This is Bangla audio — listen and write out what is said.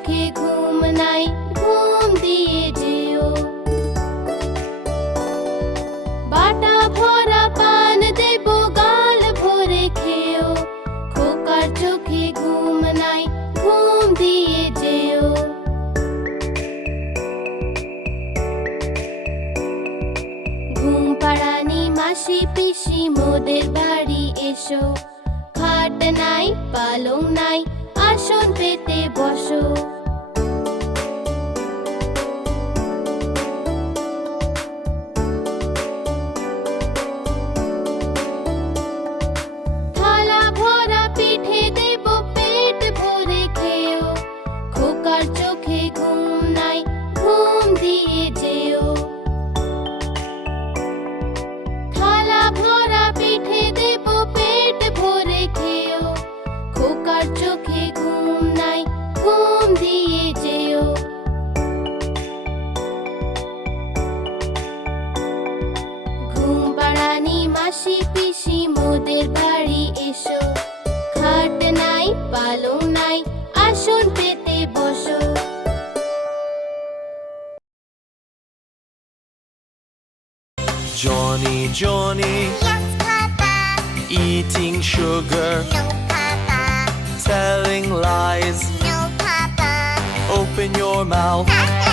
চোখে ঘুম নাই, ঘুম দিয়ে যেও। বাটা ভরা পান দেব, গাল ভরে খেও। খোকার চোখে ঘুম নাই, ঘুম দিয়ে যেও। ঘুম পাড়ানি মাসি পিসি মোদের বাড়ি এসো। খাট নাই, পালং নাই, আসন পেতে বসো। থালা ভরা পিঠে দেব, পেট ভরে খেও। খোকার চোখে ঘুম নাই, ঘুম দিয়ে যেও। থালা ভরা পিঠে দেব, পেট ভরে খেও। খোকার চোখে ঘুম নাই, ঘুম দিয়ে যেও। ঘুম পাড়ানি মাসি পিসি মোদের বাড়ি এসো। খাট নাই, পালং নাই, আসন পেতে বসো। Johnny, Johnny, Yes, Papa. eating sugar, No, Papa. telling lies. No, Papa. Open your mouth. Papa.